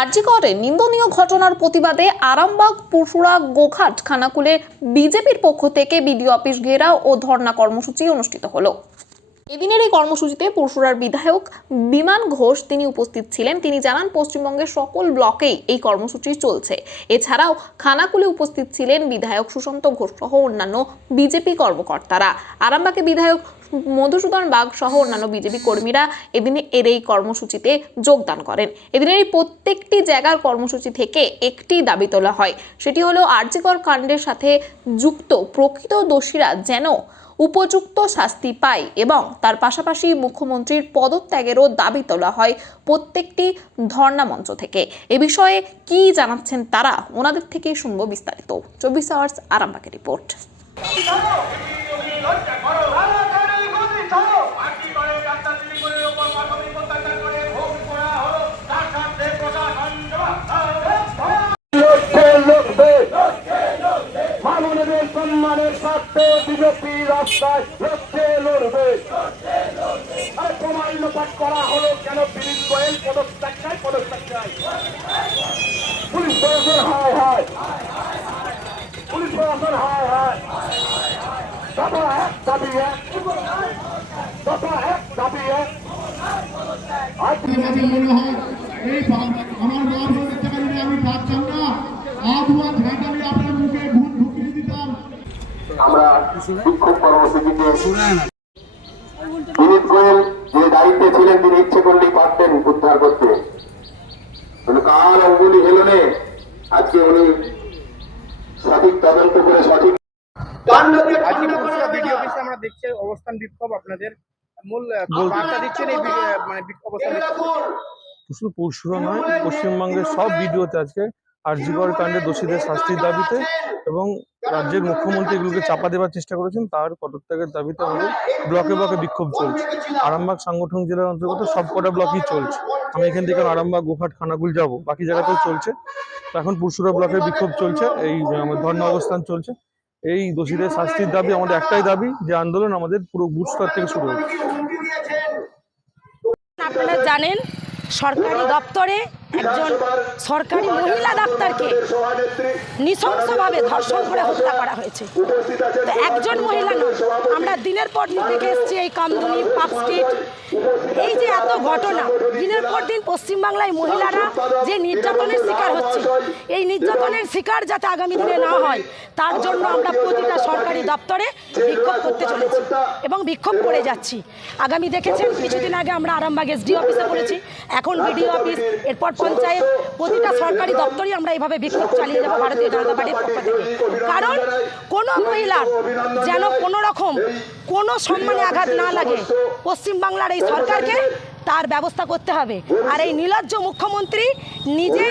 আরজিকরে নিন্দনীয় ঘটনার প্রতিবাদে আরামবাগ পুরসুরা গোঘাট, খানাকুলে বিজেপির পক্ষ থেকে বিডিও অফিস ঘেরাও ও ধর্ণা কর্মসূচি অনুষ্ঠিত হলো। এদিনের এই কর্মসূচিতে পরশুরার বিধায়ক বিমান ঘোষ তিনি উপস্থিত ছিলেন। তিনি জানান, পশ্চিমবঙ্গের সকল ব্লকেই এই কর্মসূচি চলছে। এছাড়াও খানাকুলে উপস্থিত ছিলেন বিধায়ক সুশান্ত ঘোষ সহ অন্যান্য বিজেপি কর্মকর্তারা। আরামবাগে বিধায়ক মধুসূদন বাগ সহ অন্যান্য বিজেপি কর্মীরা এদিনে এর এই কর্মসূচিতে যোগদান করেন। এদিনের এই প্রত্যেকটি জায়গার কর্মসূচি থেকে একটি দাবি তোলা হয়। সেটি হলো আর্যিকর কাণ্ডের সাথে যুক্ত প্রকৃত দোষীরা যেন উপযুক্ত শাস্তি পায় এবং তার পাশাপাশি মুখ্যমন্ত্রীর পদত্যাগেরও দাবি তোলা হয় প্রত্যেকটি ধর্ণা মঞ্চ থেকে। এ বিষয়ে কি জানাচ্ছেন তারা ওনাদের থেকে শুনব বিস্তারিত। চব্বিশ আওয়ার্স আরামবাগের রিপোর্ট। সম্মানের স্বার্থে বিজেপি রাস্তায় লক্ষ্যে লড়বে। আরে করা হলো কেন বিনীত গোয়েল? পদত্যাগ চাই পদত্যাগ চাই পুলিশ প্রশাসন, হায় হায়। পুলিশ প্রশাসন, হায় হায়। দফা এক, দাবি এক। দফা এক, দাবি এক। আজ এই আমার বাপ হত্যাকারীরা আমি পাচ্ছাম না। আধুয়া আমরা বিক্ষোভ কর্মসূচিতে দিলীপ গোয়েল যে দায়িত্বে ছিলেন তিনি ইচ্ছে করলেই পারতেন উদ্ধার করতে। কিন্তু কার অঙ্গুলি হেলনে আজকে উনি সঠিক তদন্ত করে সঠিক আজকে পুরসভা অফিসে আমরা দেখছি অবস্থান বিক্ষোভ আপনাদের। মূল বার্তা দিচ্ছেন এই মানে বিক্ষোভ অবস্থান বিক্ষোভ। শুধু পরশুরা নয় পশ্চিমবঙ্গের সব ভিডিওতে আজকে আরজিকর কাণ্ডে দোষীদের শাস্তির দাবিতে এবং রাজ্যের মুখ্যমন্ত্রী এগুলোকে চাপা দেওয়ার চেষ্টা করেছেন, তার পদত্যাগের দাবিতে আমাদের ব্লকে ব্লকে বিক্ষোভ চলছে। আরামবাগ সাংগঠনিক জেলার অন্তর্গত সবকটা ব্লকই চলছে। আমি এখান থেকে আরামবাগ, গুহাট খানাকুল যাব, বাকি জায়গাতেও চলছে। এখন পুরসুরা ব্লকের বিক্ষোভ চলছে, এই ধর্ণা অবস্থান চলছে। এই দোষীদের শাস্তির দাবি আমাদের একটাই দাবি, যে আন্দোলন আমাদের পুরো বুথ থেকে শুরু হয়েছে। আপনারা জানেন, সরকারি দপ্তরে একজন সরকারি মহিলা ডাক্তারকে নৃশংসভাবে ধর্ষণ করে হত্যা করা হয়েছে। তো একজন মহিলা নয় আমরা দিনের পর দিন দেখে এসেছি এই কামদুনি পার্ক স্ট্রিট। এই যে এত ঘটনা দিনের পর দিন পশ্চিমবাংলায় মহিলারা যে নির্যাতনের শিকার হচ্ছে এই নির্যাতনের শিকার যাতে আগামী দিনে না হয় তার জন্য আমরা প্রতিটা সরকারি দপ্তরে বিক্ষোভ করতে চলেছি এবং বিক্ষোভ করে যাচ্ছি। আগামী দেখেছেন কিছুদিন আগে আমরা আরামবাগ এসডি অফিসে করেছি এখন বিডিও অফিস এরপর পঞ্চায়েত, প্রতিটা সরকারি দপ্তরই আমরা এইভাবে বিক্ষোভ চালিয়ে যাব ভারতীয় জনতা পার্টির পক্ষ থেকে। কারণ কোনো মহিলার যেন কোনো রকম কোনো সম্মানে আঘাত না লাগে পশ্চিমবাংলার এই সরকারকে তার ব্যবস্থা করতে হবে। আর এই নীলজ্জ মুখ্যমন্ত্রী নিজে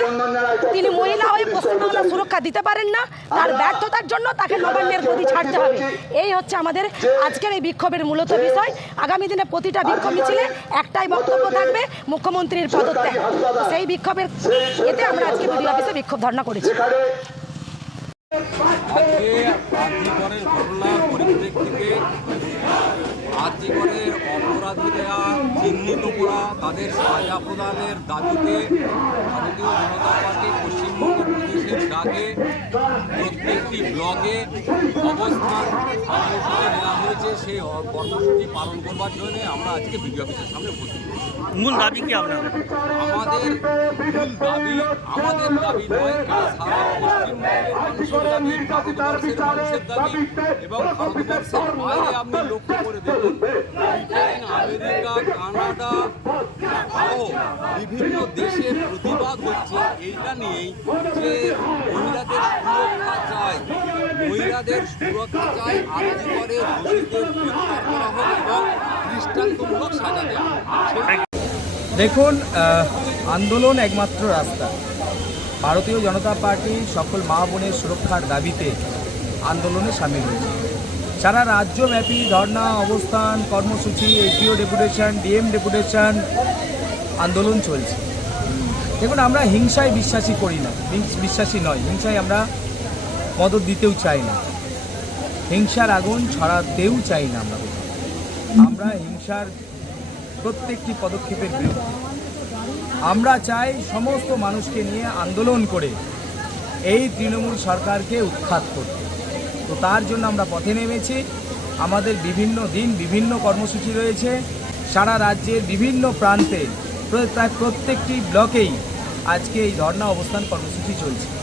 তিনি মহিলা হয়ে পশ্চিমবাংলার সুরক্ষা দিতে পারেন না, তার ব্যর্থতার জন্য তাকে নবান্নের গদি ছাড়তে হবে। এই হচ্ছে আমাদের আজকের এই বিক্ষোভের মূলত বিষয়। আগামী দিনে প্রতিটা বিক্ষোভ মিছিলে একটাই বক্তব্য থাকবে মুখ্যমন্ত্রীর পদত্যাগ। সেই বিক্ষোভের এতে আমরা আজকে বিডিও অফিসে বিক্ষোভ ধর্ণা করেছি আজকে আর্যিকরের ঘটনার পরিপ্রেক্ষিতে আর্যিকরের অপরাধীরা চিহ্নিত করা তাদের সাজা প্রদানের দাবিতে ভারতীয় জনতা পার্টি পশ্চিমবঙ্গ প্রদেশের ডাকে প্রত্যেকটি ব্লকে অবস্থান কর্মসূচি নেওয়া হয়েছে। সেই কর্মসূচি পালন করবার জন্য আমরা আজকে অফিসের সামনে উপস্থিত। মূল দাবি কি আপনাদের আমাদের মূল দাবি আমাদের দাবি নয় সারা পশ্চিমবঙ্গের দাবি ভারতবর্ষের মানুষের দাবি এবং ভারতবর্ষের বাইরে আপনি লক্ষ্য করে দেখুন। ব্রিটেন আমেরিকা কানাডা সহ বিভিন্ন দেশে প্রতিবাদ হচ্ছে। এইটা নিয়েই যে মহিলাদের সুরক্ষা চাই। মহিলাদের সুরক্ষা চাই করে দৃষ্টান্তমূলক সাজা দেওয়া। দেখুন আন্দোলন একমাত্র রাস্তা। ভারতীয় জনতা পার্টি সকল মা বোনের সুরক্ষার দাবিতে আন্দোলনে সামিল হয়েছে। সারা রাজ্যব্যাপী ধর্ণা অবস্থান, কর্মসূচি এটিও ডেপুটেশন ডিএম ডেপুটেশন, আন্দোলন চলছে। দেখুন, আমরা হিংসায় বিশ্বাসী করি না। বিশ্বাসী নয়। হিংসায় আমরা মদত দিতেও চাই না। হিংসার আগুন ছড়াতেও চাই না আমরা। আমরা হিংসার প্রত্যেকটি পদক্ষেপের বিরুদ্ধে। আমরা চাই সমস্ত মানুষকে নিয়ে আন্দোলন করে এই তৃণমূল সরকারকে উৎখাত করতে। তো তার জন্য আমরা পথে নেমেছি। আমাদের বিভিন্ন দিন বিভিন্ন কর্মসূচি রয়েছে। সারা রাজ্যের বিভিন্ন প্রান্তে প্র- প্রায় প্রত্যেকটি ব্লকেই আজকে এই ধর্ণা অবস্থান কর্মসূচি চলছে।